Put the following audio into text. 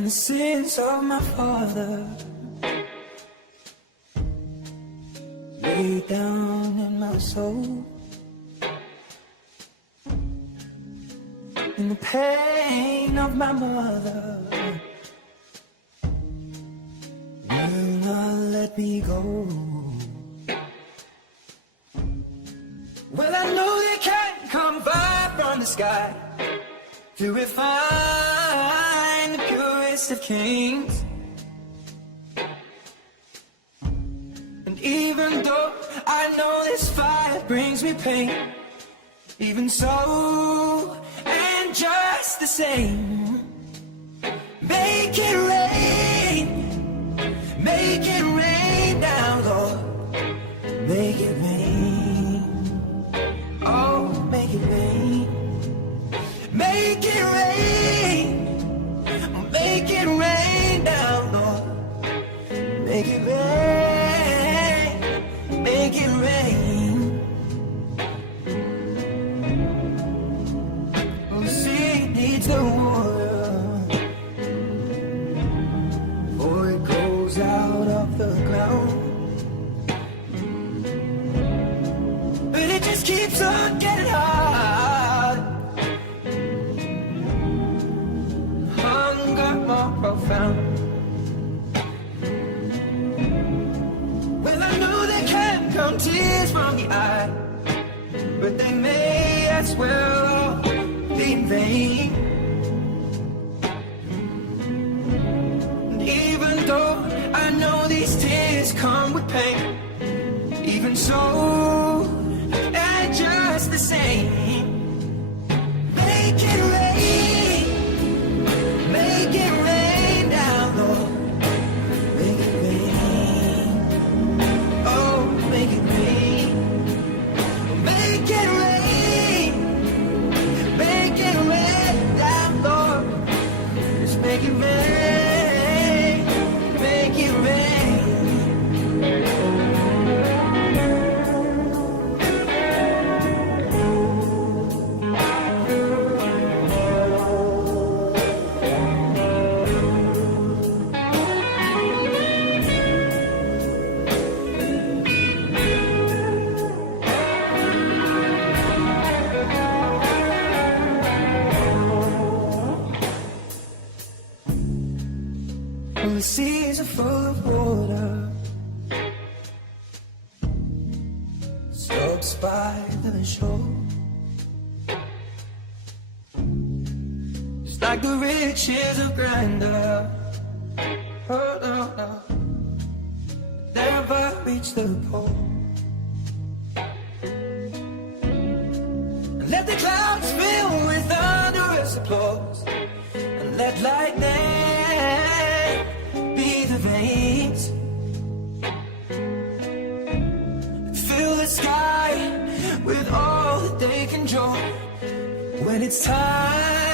and the sins of my father lay down in my soul, and the pain of my mother will not let me go. Well, I know they can't come far from the sky to refine the purest of kings. And even though I know this fire brings me pain, even so, and just the same, make it rain down, Lord, make it rain, oh, make it rain, make it rain down, Lord, make it rain, make it rain. Oh, sea needs the water, for it goes out of the ground, but it just keeps on getting hard. Hunger more profound. Well, I know there can come tears from the eye, but they may as well be in vain. And even though I know these tears come with pain, even so, and just the same, make it rain down, Lord, make it rain, oh, make it rain, make it rain down, Lord, just make it rain, make it rain. Well, the seas are full of water, slopes by the shore, just like the riches of grandeur. Oh, no, no, never reach the pole. And let the clouds fill with thunderous applause, and let lightning be the veins, fill the sky with all that they can draw when it's time